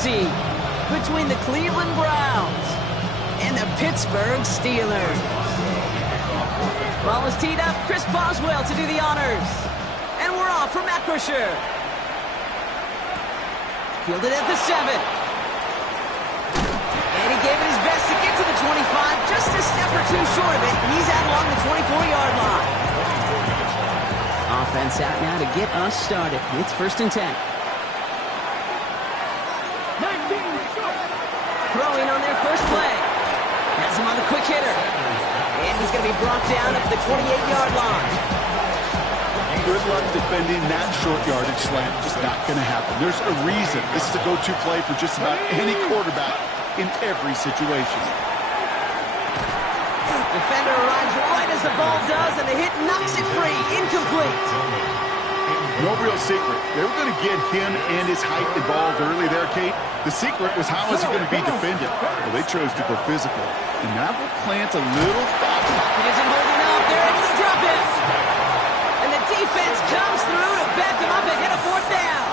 see between the Cleveland Browns and the Pittsburgh Steelers. Ball is teed up. Chris Boswell to do the honors. And we're off for Matt Brasher. Fielded at the 7. And he gave it his best to get to the 25. Just a step or two short of it. He's out along the 24-yard line. Offense out now to get us started. It's 1st and 10. Throwing on their first play. Has him on the quick hitter. And he's going to be brought down at the 28-yard line. Good luck defending that short yardage slant. Just not going to happen. There's a reason this is a go-to play for just about any quarterback in every situation. Defender arrives right as the ball does, and the hit knocks it free. Incomplete. No real secret. They were going to get him and his height involved early there, Kate. The secret was how is he going to be defended? Well, they chose to go physical, and that will plant a little thought. It isn't holding up. They're able to drop it. And the defense comes through to back them up ahead of 4th down.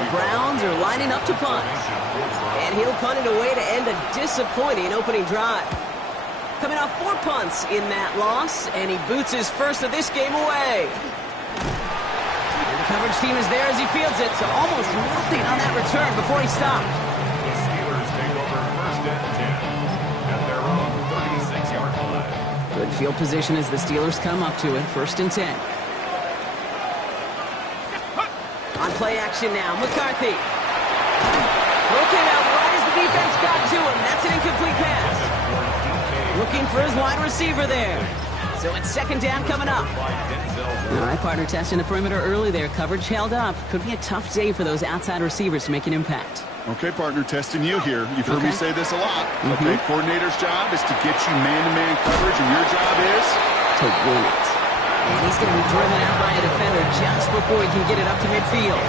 The Browns are lining up to punt. And he'll punt it away to end a disappointing opening drive. Coming off 4 punts in that loss, and he boots his first of this game away. And the coverage team is there as he fields it, so almost nothing on that return before he stopped. The Steelers take over 1st and 10 at their own 36-yard line. Good field position as the Steelers come up to it, 1st and 10. On play action now, McCarthy. Broken out right as the defense got to him. That's an incomplete pass. Looking for his wide receiver there. So it's 2nd down coming up. All right, partner, testing the perimeter early there. Coverage held up. Could be a tough day for those outside receivers to make an impact. Okay, partner, testing you here. You've heard me say this a lot. Okay, coordinator's job is to get you man-to-man coverage, and your job is to win it. And he's going to be driven out by a defender just before he can get it up to midfield.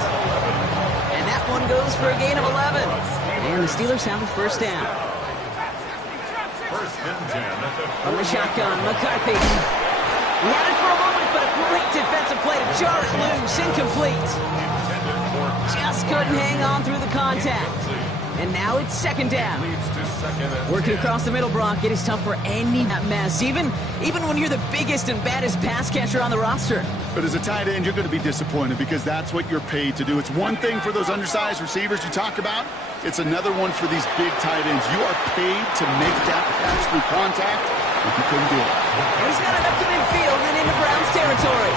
And that one goes for a gain of 11. And the Steelers have a 1st down. 1st and 10. From the shotgun, McCarthy. He had it for a moment, but a great defensive play to jar it loose. Incomplete. Just couldn't hang on through the contact. And now it's 2nd down. Working across the middle, Brock, it is tough for any mess, even when you're the biggest and baddest pass catcher on the roster. But as a tight end, you're going to be disappointed because that's what you're paid to do. It's one thing for those undersized receivers you talk about. It's another one for these big tight ends. You are paid to make that catch through contact, if you couldn't do it. He's got it up to midfield and into Browns territory.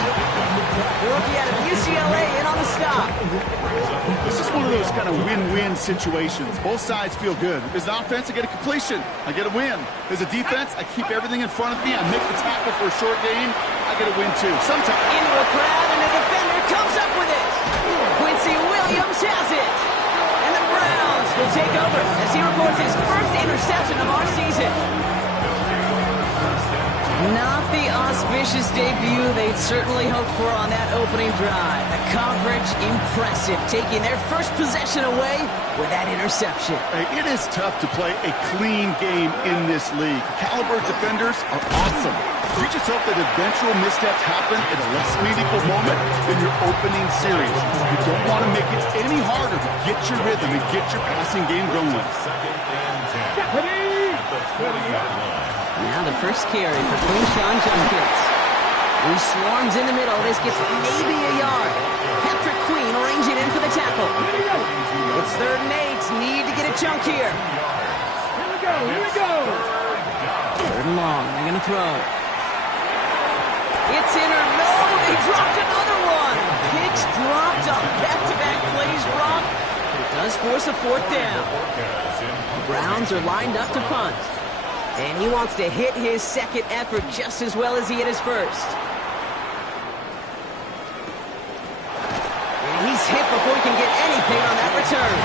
The rookie out of UCLA in on the stop. This is one of those kind of win-win situations. Both sides feel good. As an offense, I get a completion. I get a win. As a defense, I keep everything in front of me. I make the tackle for a short gain. I get a win, too. Sometimes. Into a crowd, and the defender comes up with it. Quincy Williams has it. And the Browns will take over as he records his first interception of our season. Not the auspicious debut they'd certainly hoped for on that opening drive. The coverage, impressive, taking their first possession away with that interception. Hey, it is tough to play a clean game in this league. Caliber defenders are awesome. You just hope that eventual missteps happen at a less meaningful moment than your opening series. You don't want to make it any harder to get your rhythm and get your passing game going. 2nd and 10 at the 20-yard line. Now the first carry for Quinshon Judkins. Who swarms in the middle. This gets maybe a yard. Patrick Queen arranging in for the tackle. It's 3rd and 8. Need to get a chunk here. Here we go. 3rd and long. They're going to throw. It's in or no. They dropped another one. Picks dropped on back-to-back plays, Brock. But it does force a 4th down. The Browns are lined up to punt. And he wants to hit his 2nd effort just as well as he hit his first. And he's hit before he can get anything on that return.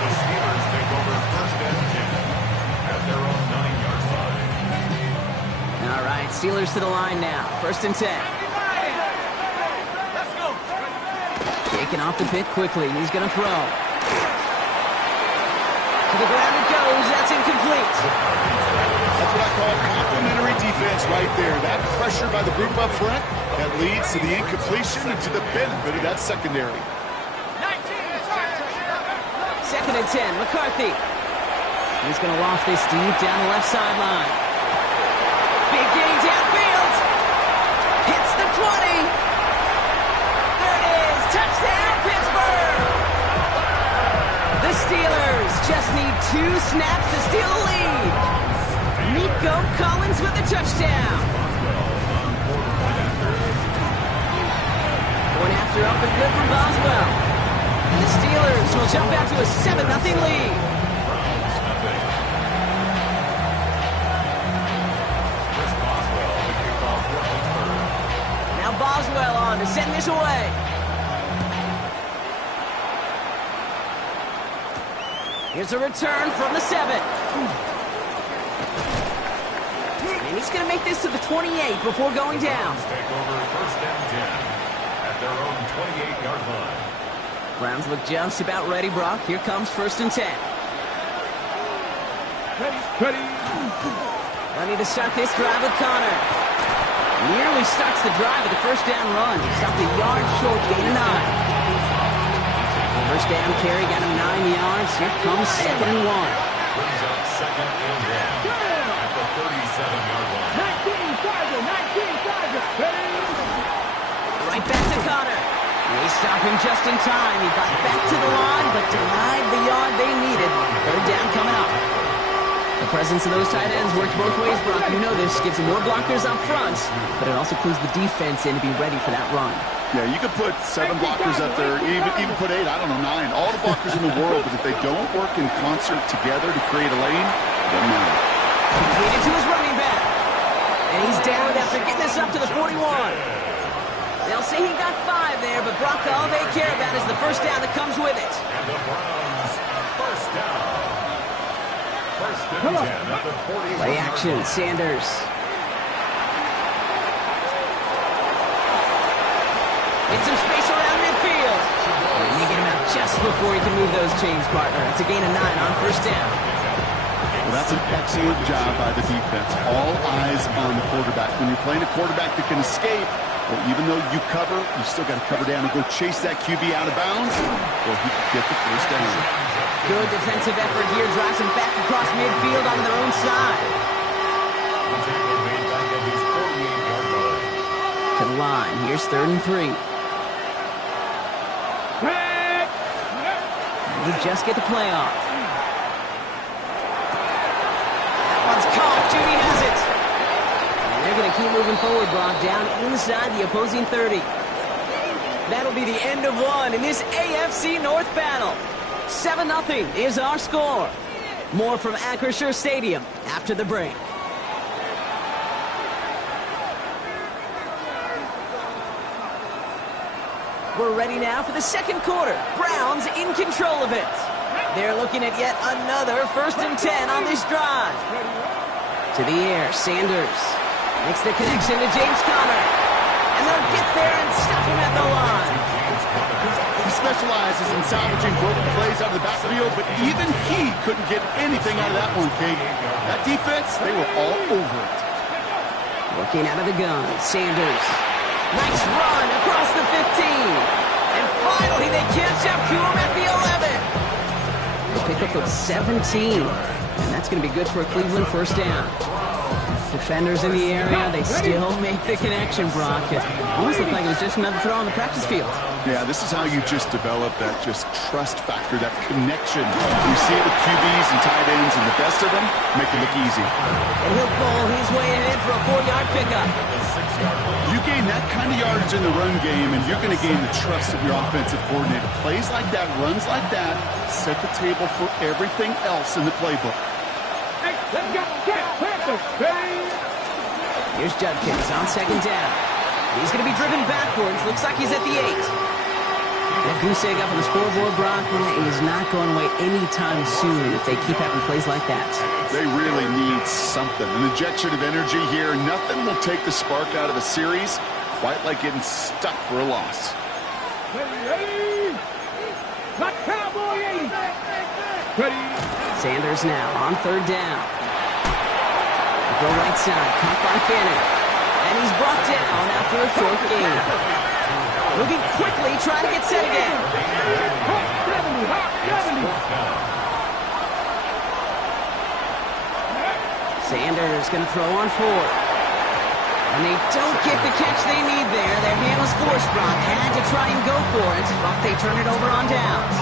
The Steelers take over 1st and 10 at their own 9-yard line. All right, Steelers to the line now. 1st and 10. Shaking off the pit quickly. He's going to throw. To the ground it goes. That's incomplete. That's what I call complimentary defense right there. That pressure by the group up front, that leads to the incompletion and to the benefit of that secondary. 2nd and 10, McCarthy. He's going to loft this deep down the left sideline. Big gain downfield. Hits the 20. There it is. Touchdown, Pittsburgh. The Steelers just need 2 snaps to steal the lead. Nico Collins with a touchdown. Point after up and good from Boswell. And the Steelers will jump out to a 7-0 lead. Boswell on to send this away. Here's a return from the 7. And he's going to make this to the 28 before going down. Take over 1st and 10 at their own 28-yard line. Browns look just about ready, Brock. Here comes 1st and 10. Ready. Ready to start this drive with Connor. Nearly starts the drive with the 1st down run. He stopped a yard short, gain of 9. 1st down carry got him 9 yards. Here comes 2nd and 1. Brings up 2nd and 1 at the 37-yard line. 19 Tiger. Right back to Connor. They stop him just in time. He got back to the line, but denied the yard they needed. 3rd down coming up. The presence of those tight ends works both ways, Brock. You know this. Gives them more blockers up front, but it also clues the defense in to be ready for that run. Yeah, you could put 7 blockers up there, even put 8, I don't know, 9. All the blockers in the world, but if they don't work in concert together to create a lane, it doesn't matter. Completed to his running back. And he's down after getting this up to the 41. They'll say he got 5 there, but Brock, all they care about is the 1st down that comes with it. And the Browns, 1st down. 1st and 10 at the 41. Play action, Sanders. Get some space around midfield. And they get him out just before he can move those chains, partner. It's a gain of 9 on 1st down. Well, that's an excellent job by the defense. All eyes on the quarterback. When you're playing a quarterback that can escape, well, even though you cover, you still got to cover down and go chase that QB out of bounds, or he could get the 1st down. Good defensive effort here. Drives him back across midfield on their own side. To the line. Here's 3rd and 3. And you just get the play off. That one's caught. Judy has it. And they're going to keep moving forward, Brock, down inside the opposing 30. That'll be the end of one in this AFC North battle. 7-0 is our score. More from Acrisure Stadium after the break. We're ready now for the 2nd quarter. Browns in control of it. They're looking at yet another 1st and 10 on this drive. To the air, Sanders makes the connection to James Conner. And they'll get there and stop him at the line. He specializes in salvaging broken plays out of the backfield, but even he couldn't get anything out of that one, Kate. That defense, they were all over it. Working out of the gun, Sanders. Nice run across the 15. And finally they catch up to him at the 11. They pick up those 17. And that's going to be good for a Cleveland 1st down. Defenders in the area, they still make the connection, Brock. It almost looked like it was just another throw on the practice field. Yeah, this is how you just develop that just trust factor, that connection. You see it with QBs and tight ends, and the best of them make it look easy. And he'll bowl his way ahead for a 4-yard pickup. You gain that kind of yardage in the run game, and you're going to gain the trust of your offensive coordinator. Plays like that, runs like that, set the table for everything else in the playbook. Hey, let's go. Here's Judkins on 2nd down. He's going to be driven backwards. Looks like he's at the 8. That goose egg up on the scoreboard, Brock, is not going away anytime soon if they keep having plays like that. They really need something. An injection of energy here. Nothing will take the spark out of a series quite like getting stuck for a loss. Ready. Not Cowboy 80. Ready. Sanders now on 3rd down. Go right side, caught by Fanning. And he's brought down after a short gain. Moving quickly, trying to get set again. Steelers going to throw on 4. And they don't get the catch they need there. Their hand was forced, Brock. Had to try and go for it, but they turn it over on downs.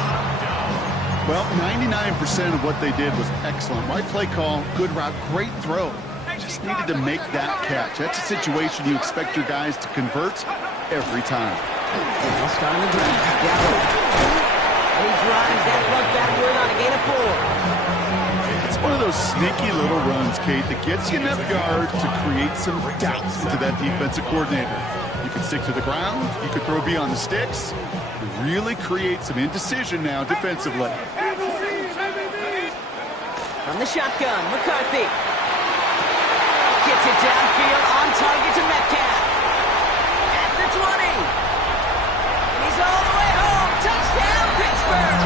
Well, 99% of what they did was excellent. Right play call, good route, great throw. Just needed to make that catch. That's a situation you expect your guys to convert every time. They'll start on the ground. Gallup. And he drives that front backward on a gain of 4. It's one of those sneaky little runs, Kate, that gets you enough yards to create some doubts into that defensive coordinator. You can stick to the ground, you can throw beyond the sticks, and really create some indecision now defensively. From the shotgun, McCarthy. Gets it downfield, on target to Metcalf. At the 20. And he's all the way home. Touchdown, Pittsburgh!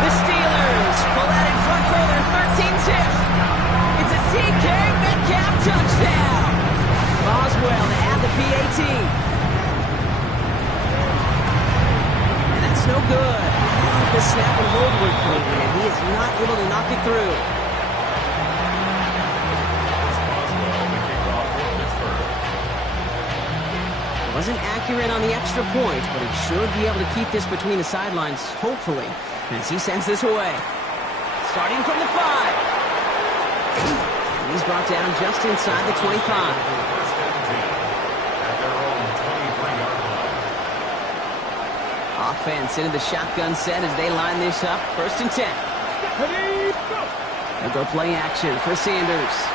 The Steelers pull out in front for their 13th tip. It's a DK Metcalf touchdown. Boswell to add the PAT. And that's no good. The snap and hold were clean, and he is not able to knock it through. Wasn't accurate on the extra point, but he should be able to keep this between the sidelines, hopefully, as he sends this away. Starting from the 5. And he's brought down just inside the 25. Offense into the shotgun set as they line this up. 1st and 10. They'll go play action for Sanders.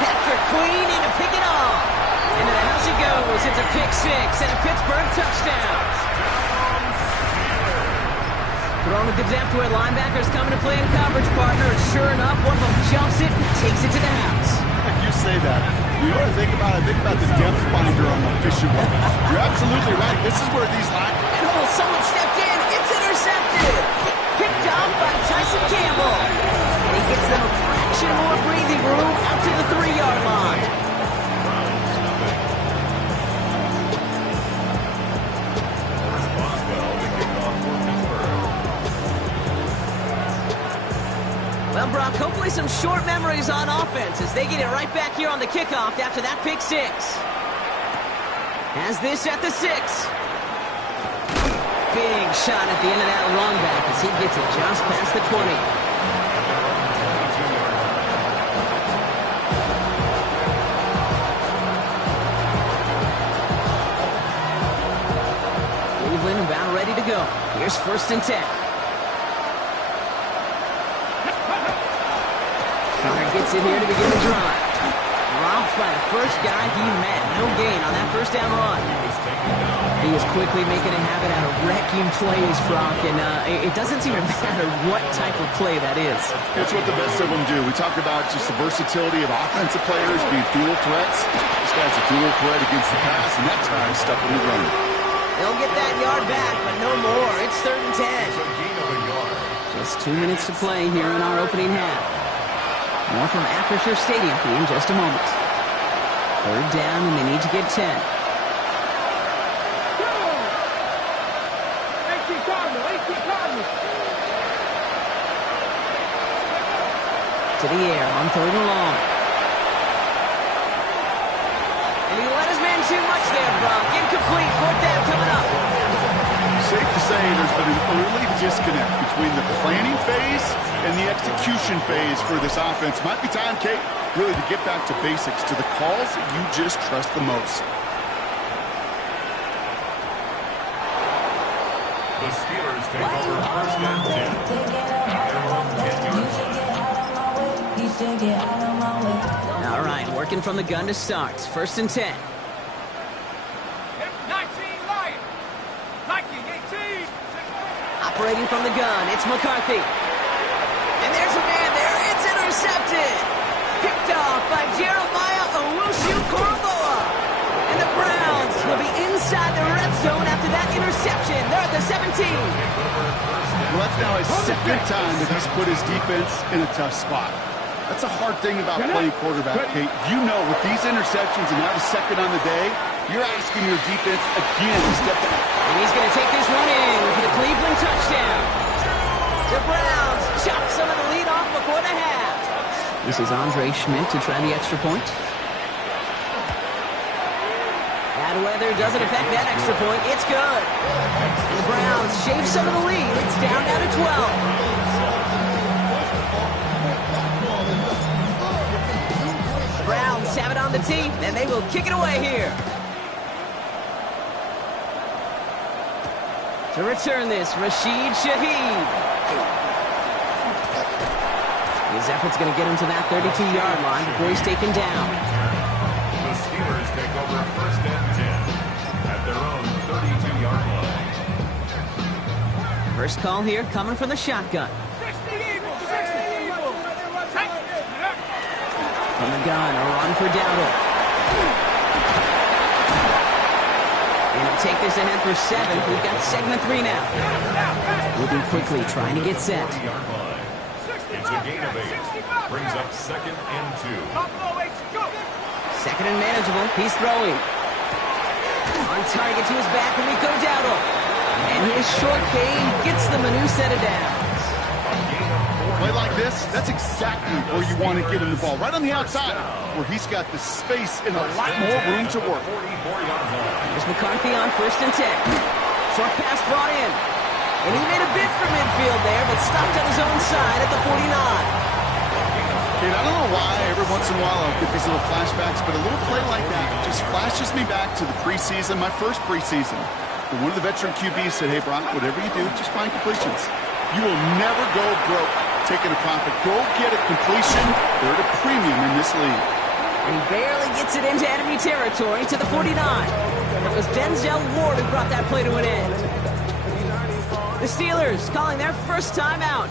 Patrick Queen in to pick it off. Into the house he goes. It's a pick 6 and a Pittsburgh touchdown. Thrown at the depth where linebackers coming to play in coverage, partner. And sure enough, one of them jumps it and takes it to the house. You say that. You know what I think about? I think about the depth finder on the fishing boat. You're absolutely right. This is where these And someone stepped in. It's intercepted. Picked off by Tyson Campbell. And he gets them a fraction more breathing room out to the 3-yard line. Well, Brock, hopefully some short memories on offense as they get it right back here on the kickoff after that pick 6. Has this at the 6. Big shot at the end of that run back as he gets it just past the 20. About ready to go. Here's 1st and 10. Connor gets it here to begin the drive. Dropped by the first guy he met. No gain on that 1st down run. He is quickly making a habit out of wrecking plays, Brock, and it doesn't seem to matter what type of play that is. It's what the best of them do. We talked about just the versatility of offensive players being dual threats. This guy's a dual threat against the pass, and that time stuck in the run. They'll get that yard back, but no more. It's 3rd and 10. Just 2 minutes to play here in our opening half. More from Acrisure Stadium in just a moment. 3rd down, and they need to get 10. To the air on 3rd and long. And he let his man too much there, Brock. Incomplete. 4th down coming up. Safe to say there's been an early disconnect between the planning phase and the execution phase for this offense. Might be time, Kate, really to get back to basics, to the calls that you just trust the most. The Steelers take over 1st and 10. All right, working from the gun to start. 1st and 10. 19 Lion. Nike 18. Operating from the gun, it's McCarthy. And there's a man there. It's intercepted. Picked off by Jeremiah Owusu-Koramoah. And the Browns will be inside the red zone after that interception. They're at the 17. Well, that's now his 2nd time that he's put his defense in a tough spot. That's a hard thing about playing quarterback, Kate. You know, with these interceptions and now the second on the day, you're asking your defense again to step back. And he's going to take this one in for the Cleveland touchdown. The Browns chop some of the lead off before the half. This is Andre Schmidt to try the extra point. Bad weather doesn't affect that extra point. It's good. And the Browns shave some of the lead. It's down now to 12. Browns have it on the tee, and they will kick it away here. To return this, Rashid Shaheed. His effort's going to get him to that 32-yard line before he's taken down. The Steelers take over first and 10 at their own 32-yard line. First call here coming from the shotgun. 60 Eagles! 60 Eagles! From the gun, a run for Dowdle. And he'll take this ahead for 7. We've got 2nd and 3 now. Moving quickly, trying to get set. 40-yard line. It's a gain of 8. Brings up 2nd and 2. 2nd and manageable. He's throwing. On target to his back, Rico Dowdle. And his short game gets them a new set of downs. Play like this, that's exactly where you want to get him the ball. Right on the outside, where he's got the space and a lot more room to work. 44-yard line. There's McCarthy on 1st and 10. Short pass brought in. And he made a bid for midfield there, but stopped on his own side at the 49. Kate, I don't know why every once in a while I'll get these little flashbacks, but a little play like that just flashes me back to the preseason, my first preseason. And one of the veteran QBs said, hey, Brock, whatever you do, just find completions. You will never go broke taking a profit. Go get a completion. They're at a premium in this league. And he barely gets it into enemy territory to the 49. It was Denzel Ward who brought that play to an end. The Steelers calling their first timeout.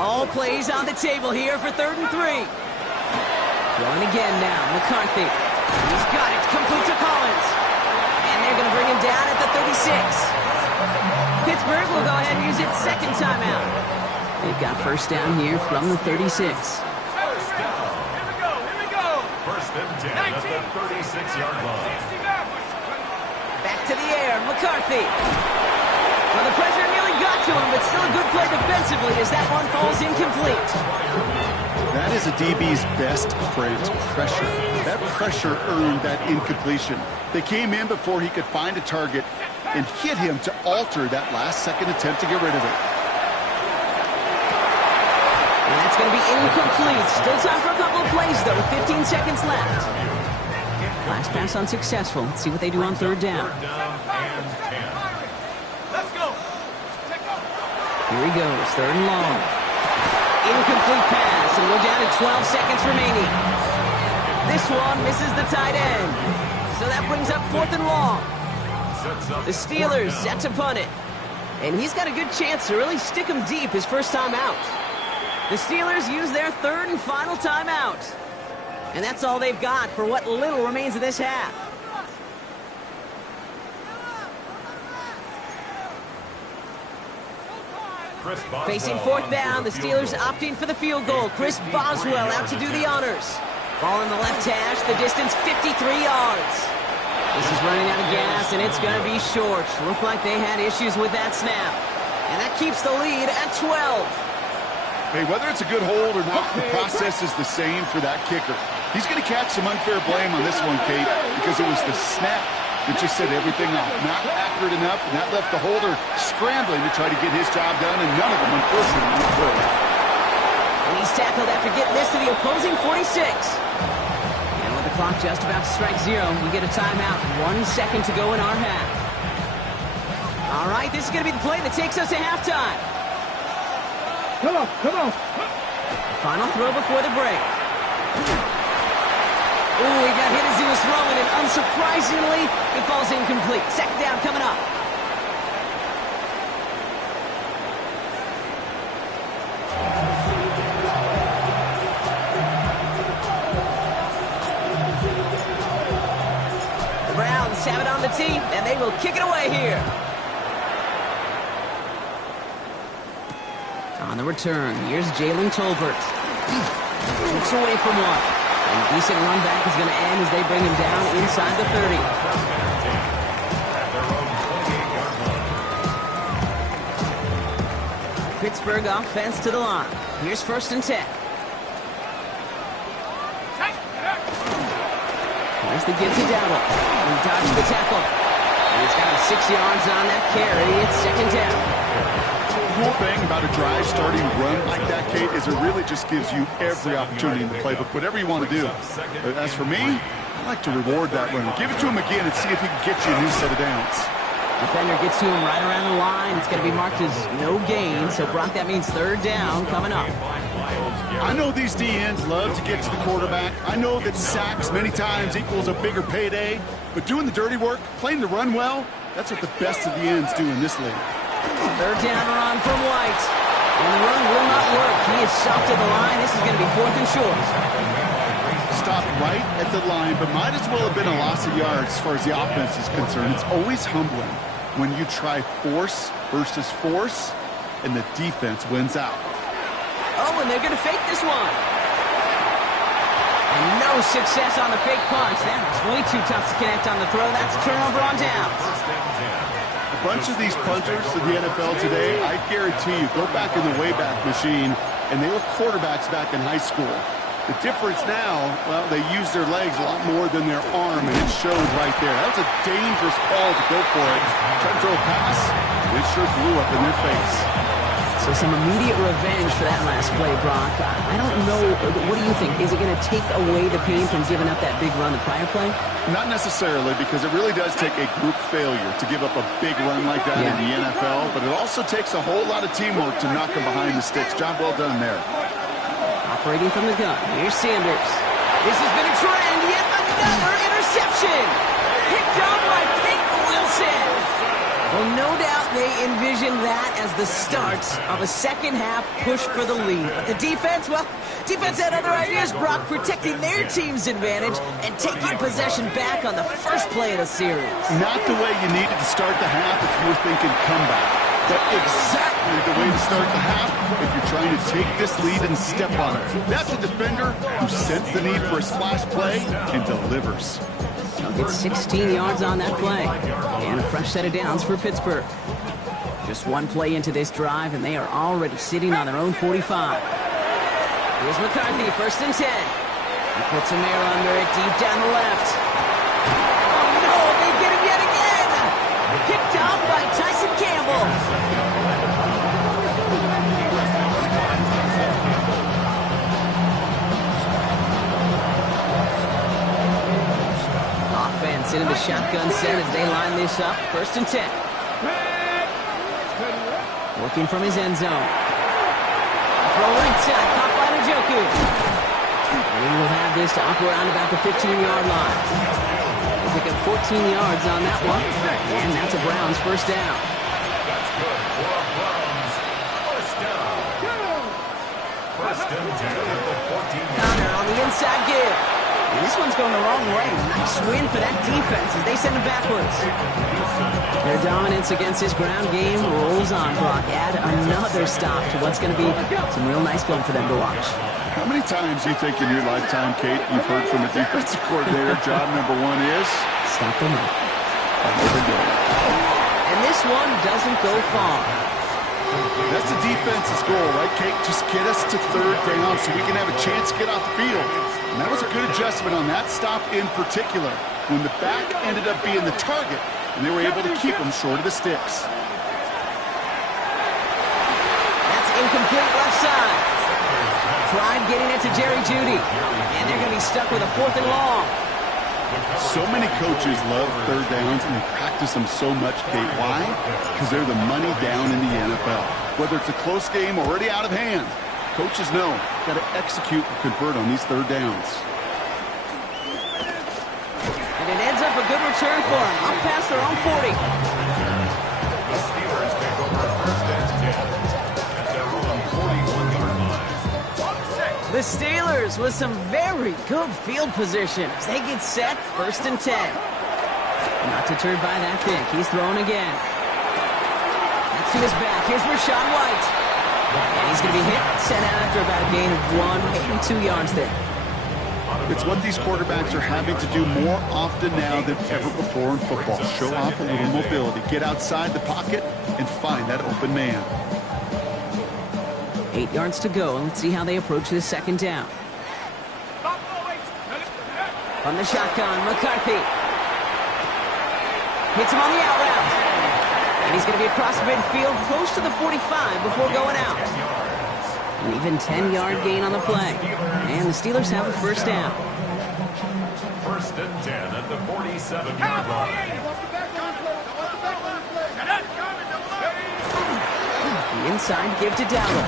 All plays on the table here for 3rd and 3. Throwing again now, McCarthy. He's got it, complete to Collins. And they're going to bring him down at the 36. Pittsburgh will go ahead and use its 2nd timeout. They've got first down here from the 36. Here we go. First and 10 at the 36-yard line. Back to the air, McCarthy. Well, the pressure nearly got to him, but still a good play defensively as that one falls incomplete. That is a DB's best phrase, pressure. That pressure earned that incompletion. They came in before he could find a target and hit him to alter that last-second attempt to get rid of it. And that's going to be incomplete. Still time for a couple of plays, though, with 15 seconds left. Last pass unsuccessful. Let's see what they do on 3rd down. Let's go. Here he goes, 3rd and long. Incomplete pass, and we're down to 12 seconds remaining. This one misses the tight end. So that brings up 4th and long. The Steelers set to punt it. And he's got a good chance to really stick him deep his first time out. The Steelers use their 3rd and final timeout. And that's all they've got for what little remains of this half. Facing 4th down, the Steelers opting for the field goal. Chris Boswell out to do the honors. Ball in the left hash, the distance 53 yards. This is running out of gas, and it's going to be short. Looked like they had issues with that snap. And that keeps the lead at 12. Hey, whether it's a good hold or not, the process is the same for that kicker. He's going to catch some unfair blame on this one, Kate, because it was the snap that just set everything off. Not accurate enough, and that left the holder scrambling to try to get his job done, and none of them, unfortunately, could. And he's tackled after getting this to the opposing 46. And with the clock just about to strike 0, we get a timeout. 1 second to go in our half. All right, this is going to be the play that takes us to halftime. Come on. Final throw before the break. Ooh, he got hit as he was throwing, and unsurprisingly, it falls incomplete. 2nd down coming up. The Browns have it on the tee, and they will kick it away here. On the return, here's Jalen Tolbert. Looks away from one. And decent run back is going to end as they bring him down inside the 30. Pittsburgh offense to the line. Here's 1st and 10. Here's the give to Dowdle. He dodged the tackle. And he's got 6 yards on that carry. It's 2nd down. The cool thing about a drive starting run like that, Kate, is it really just gives you every opportunity in the playbook, whatever you want to do. But as for me, I like to reward that run. Give it to him again and see if he can get you a new set of downs. Defender gets to him right around the line. It's going to be marked as no gain. So, Brock, that means 3rd down coming up. I know these DNs love to get to the quarterback. I know that sacks many times equals a bigger payday. But doing the dirty work, playing the run well, that's what the best of the ends do in this league. 3rd down run from White. And the run will not work. He is soft to the line. This is going to be 4th and short. Stopped right at the line, but might as well have been a loss of yards as far as the offense is concerned. It's always humbling when you try force versus force, and the defense wins out. Oh, and they're going to fake this one. And no success on the fake punch. That was way too tough to connect on the throw. That's a turnover on downs. A bunch of these punters in the NFL today, I guarantee you, go back in the Wayback Machine, and they were quarterbacks back in high school. The difference now, well, they use their legs a lot more than their arm, and it shows right there. That was a dangerous call to go for it. Try to throw a pass, and it sure blew up in their face. So some immediate revenge for that last play, Brock. I don't know. What do you think? Is it going to take away the pain from giving up that big run the prior play? Not necessarily, because it really does take a group failure to give up a big run like that in the NFL, but it also takes a whole lot of teamwork to knock them behind the sticks. Job well done there. Operating from the gun. Here's Sanders. This has been a trend. Yet another interception. Picked up by Peyton Wilson. Well, no doubt they envisioned that as the start of a second-half push for the lead. But the defense, well, defense had other ideas, Brock, protecting their team's advantage and taking possession back on the first play of the series. Not the way you needed to start the half if you were thinking comeback. But exactly the way to start the half if you're trying to take this lead and step on it. That's a defender who sensed the need for a splash play and delivers. It's 16 yards on that play. And a fresh set of downs for Pittsburgh. Just one play into this drive, and they are already sitting on their own 45. Here's McCarthy, 1st and 10. He puts him there under it, deep down the left. Oh, no, they get him yet again. Picked off by Tyson Campbell. Into the shotgun set as they line this up. 1st and 10. Working from his end zone. Throw right side, caught by Njoku. And he will have this to up around about the 15-yard line. They pick up 14 yards on that one. And that's a Browns 1st down. Connor on the inside give. And this one's going the wrong way. Nice win for that defense as they send him backwards. Their dominance against this ground game rolls on, Brock. Add another stop to what's going to be some real nice film for them to watch. How many times do you think in your lifetime, Kate, you've heard from a defensive coordinator, job number 1 is? Stop them up. And this one doesn't go far. That's the defense's goal, right, Kate? Just get us to 3rd down so we can have a chance to get off the field. And that was a good adjustment on that stop in particular, when the back ended up being the target, and they were able to keep them short of the sticks. That's incomplete left side. Tried getting it to Jerry Jeudy, and they're going to be stuck with a 4th and long. So many coaches love 3rd downs, and they practice them so much, Kate. Why? Because they're the money down in the NFL. Whether it's a close game or already out of hand, coaches know got to execute and convert on these 3rd downs. And it ends up a good return for them, up past their own 40. The Steelers take over 1st and 10 at their own 41-yard line. The Steelers with some very good field position as they get set, 1st and 10. Not deterred by that pick. He's throwing again. That's to his back. Here's Rachaad White. And he's going to be hit, sent out after about a gain of 1, maybe 2 yards there. It's what these quarterbacks are having to do more often now than ever before in football. Show off a little mobility, get outside the pocket, and find that open man. 8 yards to go, and let's see how they approach this second down. From the shotgun, McCarthy. Hits him on the out route. And he's going to be across midfield, close to the 45 before going out. An even 10-yard gain on the play. And the Steelers have a first down. First and 10 at the 47-yard line. The inside give to Dowdle.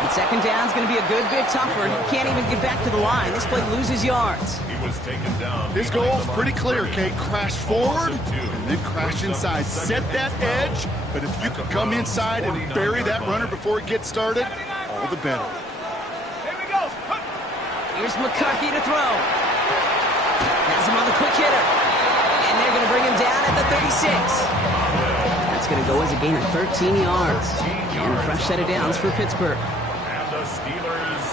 And second down is going to be a good bit tougher. He can't even get back to the line. This play loses yards. He was taken down. His goal is pretty clear, Kate. Crash forward and then crash inside. Set that edge, but if you could come inside and bury that runner before it gets started, all the better. Here's McCarthy to throw. Has him on the quick hitter. And they're going to bring him down at the 36. That's going to go as a gain of 13 yards. And a fresh set of downs for Pittsburgh. And the Steelers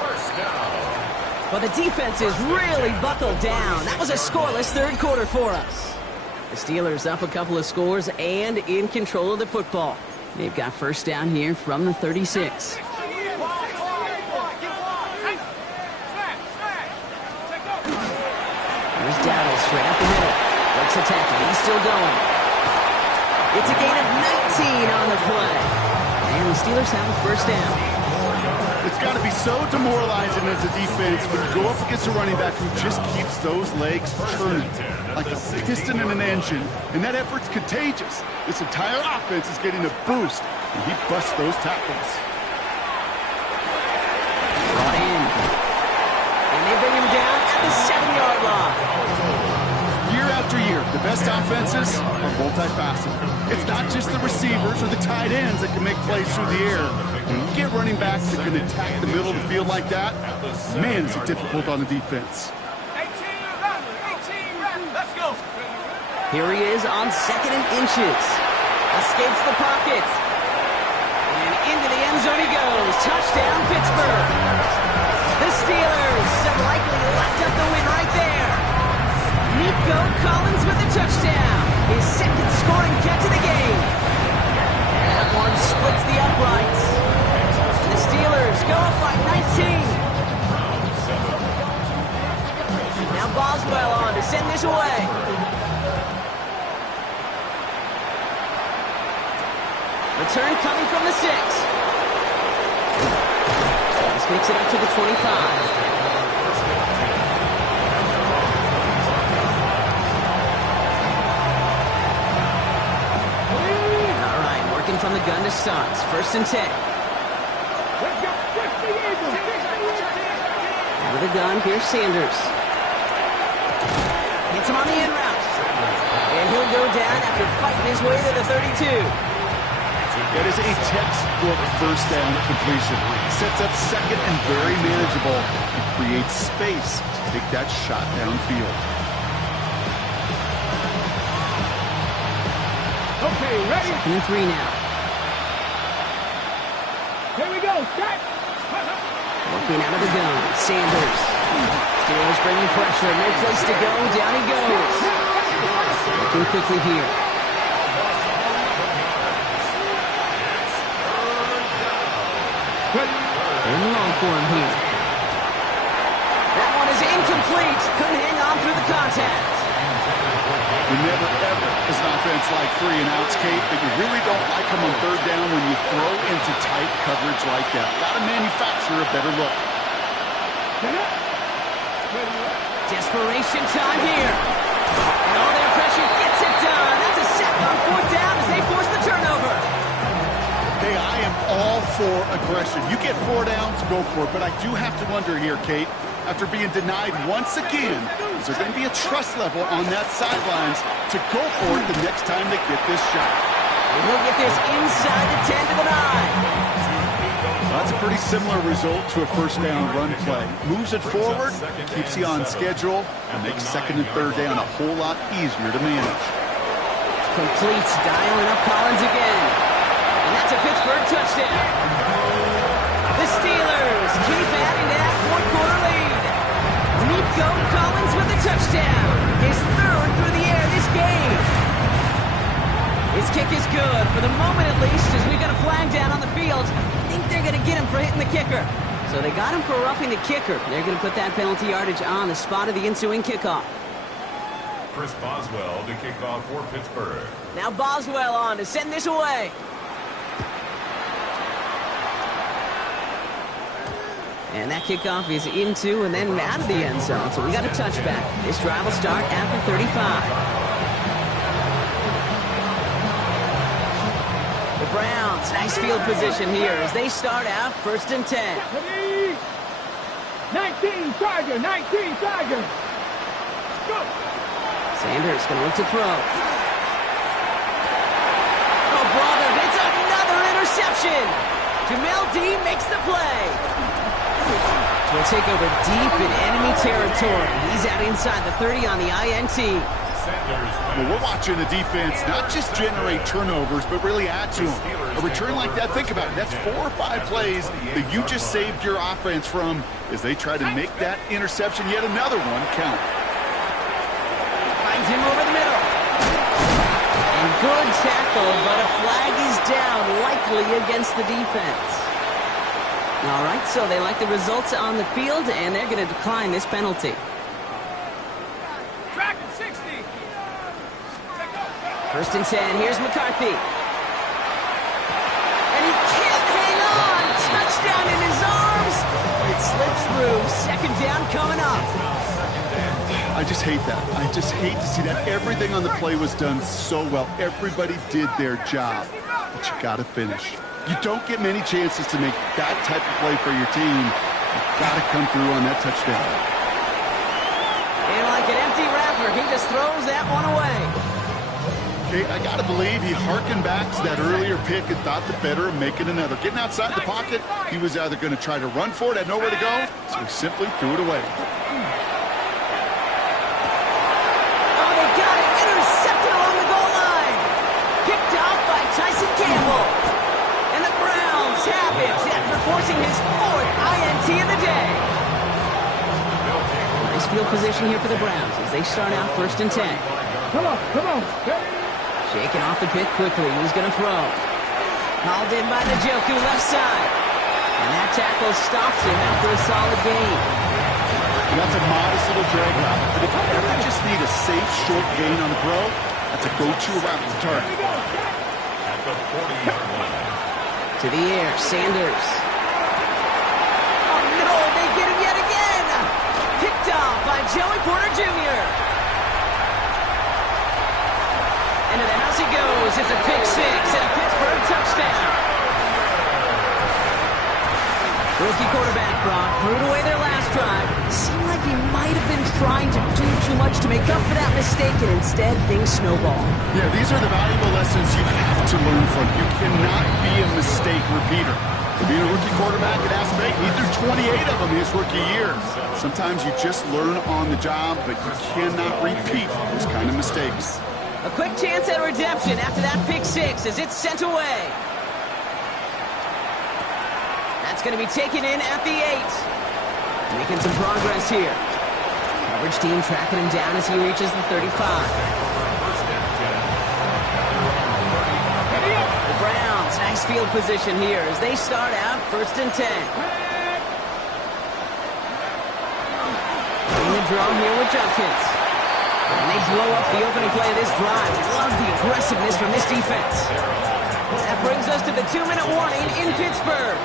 first down. Well, the defense is really buckled down. That was a scoreless third quarter for us. The Steelers up a couple of scores and in control of the football. They've got first down here from the 36. There's Dowdle straight up the middle. Breaks the tackle. He's still going. It's a gain of 19 on the play. And the Steelers have a first down. It's got to be so demoralizing as a defense when you go up against a running back who just keeps those legs turning like a piston in an engine, and that effort's contagious. This entire offense is getting a boost, and he busts those tackles. Brought in. And they bring him down at the 7-yard line. Year after year, the best offenses are multifaceted. It's not just the receivers or the tight ends that can make plays through the air. When you get running backs that can attack the middle of the field like that, man, is it difficult on the defense. Here he is on second and inches. Escapes the pocket. And into the end zone he goes. Touchdown, Pittsburgh. The Steelers have likely locked up the win right there. Nico Collins with the touchdown. His second scoring catch of the game. That one splits the uprights. And the Steelers go up by 19. Now Boswell on to send this away. Return coming from the 6. This makes it up to the 25. From the gun to Suggs. First and 10. Out of the gun, here's Sanders. Hits him on the in route. And he'll go down after fighting his way to the 32. That is a textbook first down completion. Sets up second and very manageable and creates space to take that shot downfield. Okay, ready? Second and 3 now. Here we go. Start. Working out of the gun. Sanders. Steelers bringing pressure. No place to go. Down he goes. Working quickly here. Third and long for him here. That one is incomplete. Couldn't hang on through the contact. You never, ever, as an offense, like 3 and outs, Kate, but you really don't like them on third down when you throw into tight coverage like that. Got to manufacture a better look. Desperation time here. And all their pressure gets it done. That's a sack on fourth down as they force the turnover. Hey, I am all for aggression. You get 4 downs, go for it. But I do have to wonder here, Kate, after being denied once again, is there going to be a trust level on that sidelines to go for it the next time they get this shot? And he'll get this inside the 10 to the 9. That's a pretty similar result to a first down run play. Moves it forward, keeps you on schedule, and makes second and third down a whole lot easier to manage. Completes, dialing up Collins again. And that's a Pittsburgh touchdown. Steelers keep adding to that fourth-quarter lead. Nico Collins with a touchdown. His third through the air this game. His kick is good, for the moment at least, as we've got a flag down on the field. I think they're going to get him for hitting the kicker. So they got him for roughing the kicker. They're going to put that penalty yardage on the spot of the ensuing kickoff. Chris Boswell to kick off for Pittsburgh. Now Boswell on to send this away. And that kickoff is into and then out of the end zone. So we got a touchback. This drive will start after 35. The Browns, nice field position here as they start out 1st and 10. 19 Chargers, 19 Chargers. Go. Sanders going to look to throw. Oh, brother, it's another interception. Jamel Dean makes the play. We'll take over deep in enemy territory. He's out inside the 30 on the INT. Well, we're watching the defense not just generate turnovers, but really add to them. A return like that, think about it, that's 4 or 5 plays that you just saved your offense from as they try to make that interception, yet another one, count. Finds him over the middle. And good tackle, but a flag is down, likely against the defense. All right, so they like the results on the field, and they're going to decline this penalty. Track at 60. 1st and 10, here's McCarthy. And he can't hang on. Touchdown in his arms. It slips through. 2nd down coming up. I just hate that. I just hate to see that. Everything on the play was done so well. Everybody did their job, but you got to finish. You don't get many chances to make that type of play for your team. You've got to come through on that touchdown. And like an empty wrapper, he just throws that one away. Okay, I got to believe he harkened back to that earlier pick and thought the better of making another. Getting outside the pocket, he was either going to try to run for it, had nowhere to go, so he simply threw it away. Oh, they got it. Intercepted along the goal line. Picked off by Tyson Campbell. And the Browns have it after forcing his 4th INT of the day. Nice field position here for the Browns as they start out 1st and 10. Come on, come on. Shaking off the pick quickly. He's going to throw. Hauled in by Njoku, left side. And that tackle stops him after a solid gain. And that's a modest little drag route. But if you ever just need a safe, short gain on the throw, that's a go-to route to target. At the 40-yard line. To the air, Sanders. Oh, no, they get him yet again. Picked off by Joey Porter Jr. Into the house he goes. It's a pick 6 and a Pittsburgh touchdown. Rookie quarterback Brock threw it away their last drive. Seemed like he might have been trying to do too much to make up for that mistake, and instead things snowball. Yeah, these are the valuable lessons you have to learn from. You cannot be a mistake repeater. Being a rookie quarterback at Aspen, he threw 28 of them his rookie year. Sometimes you just learn on the job, but you cannot repeat those kind of mistakes. A quick chance at redemption after that pick 6 as it's sent away. That's going to be taken in at the 8. Making some progress here. Coverage team tracking him down as he reaches the 35. The Browns, nice field position here as they start out 1st and 10. In the draw here with Judkins. And they blow up the opening play of this drive. Love the aggressiveness from this defense. That brings us to the 2-minute warning in Pittsburgh.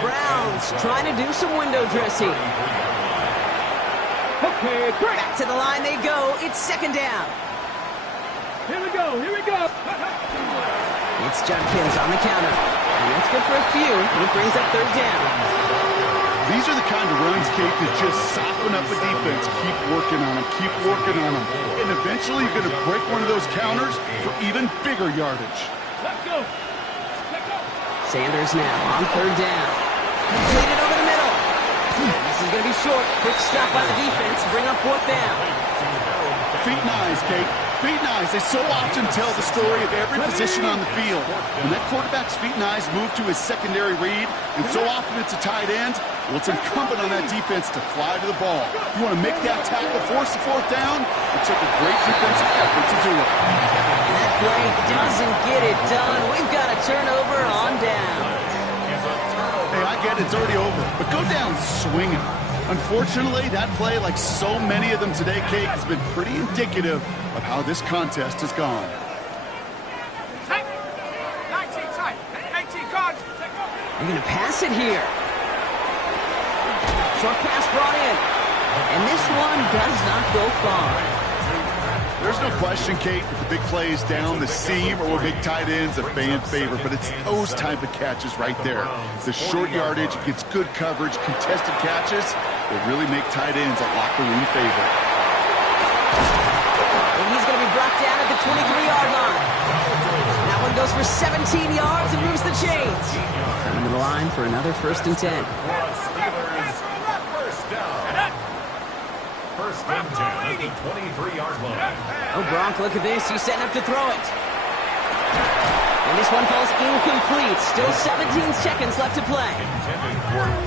Browns trying to do some window dressing. Okay, great. Back to the line they go. It's 2nd down. Here we go, here we go. It's Judkins on the counter. And that's good for a few, but it brings up 3rd down. These are the kind of runs, Kate, that just soften up a defense. Keep working on them, keep working on them. And eventually you're going to break one of those counters for even bigger yardage. Let's go. Let's go. Sanders now on 3rd down. Completed over the middle. This is going to be short. Quick stop by the defense. Bring up 4th down. Feet and eyes, Kate. feet and eyes, they so often tell the story of every position on the field. When that quarterback's feet and eyes move to his secondary read, and so often it's a tight end, well, it's incumbent on that defense to fly to the ball. You want to make that tackle, force the fourth down? It took a great defensive effort to do it. And that play doesn't get it done. We've got a turnover on down. Hey, I get it, it's already over, but go down swinging. Unfortunately, that play, like so many of them today, Kate, has been pretty indicative of how this contest has gone. 19 tight. 18 guards. They're going to pass it here. Short pass brought in. And this one does not go far. There's no question, Kate, if the big play is down the seam or big tight ends, a fan favorite, but it's those type of catches right there. The short yardage, gets good coverage, contested catches, they really make tight ends a locker room favorite. And he's going to be brought down at the 23-yard line. That one goes for 17 yards and moves the chains. Coming to the line for another 1st and 10. First and 10 at the 23-yard line. Oh, Gronk, look at this. He's setting up to throw it. And this one falls incomplete. Still 17 seconds left to play.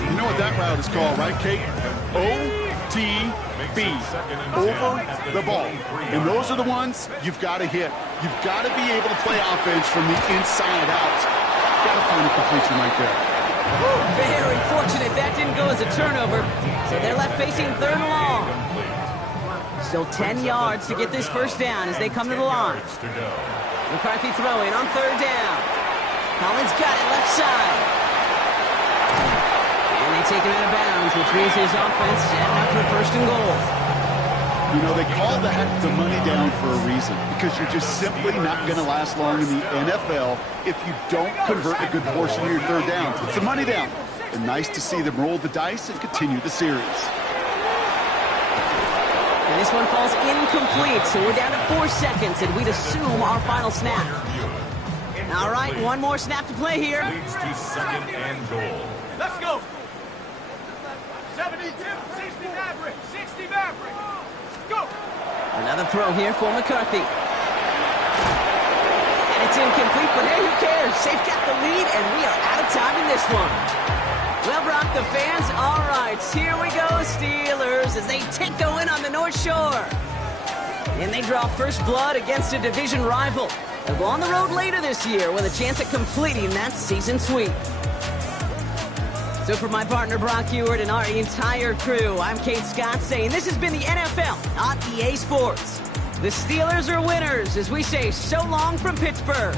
You know what that route is called, right, Kate? OTB, over the ball. And those are the ones you've got to hit. You've got to be able to play offense from the inside out. Got to find a completion right there. Very fortunate that didn't go as a turnover. So they're left facing 3rd and long. Still 10 yards to get this first down as they come to the line. McCarthy throwing on 3rd down. Collins got it left side. And they take him out of bounds, which means his offense setting up for 1st and goal. You know, they call that the money down for a reason, because you're just simply not going to last long in the NFL if you don't convert a good portion of your 3rd downs. It's a money down. And nice to see them roll the dice and continue the series. And this one falls incomplete, so we're down to 4 seconds, and we'd assume our final snap. All right, one more snap to play here. Leads to 2nd and goal. Let's go. 70, 60 Maverick. 60 Maverick. Go. Another throw here for McCarthy. And it's incomplete, but hey, who cares? They've got the lead, and we are out of time in this one. Well, Brock, the fans, all right, here we go, Steelers, as they take the win on the North Shore. And they draw first blood against a division rival. They'll go on the road later this year with a chance at completing that season sweep. So for my partner, Brock Ewart, and our entire crew, I'm Kate Scott saying this has been the NFL on EA Sports. The Steelers are winners as we say so long from Pittsburgh.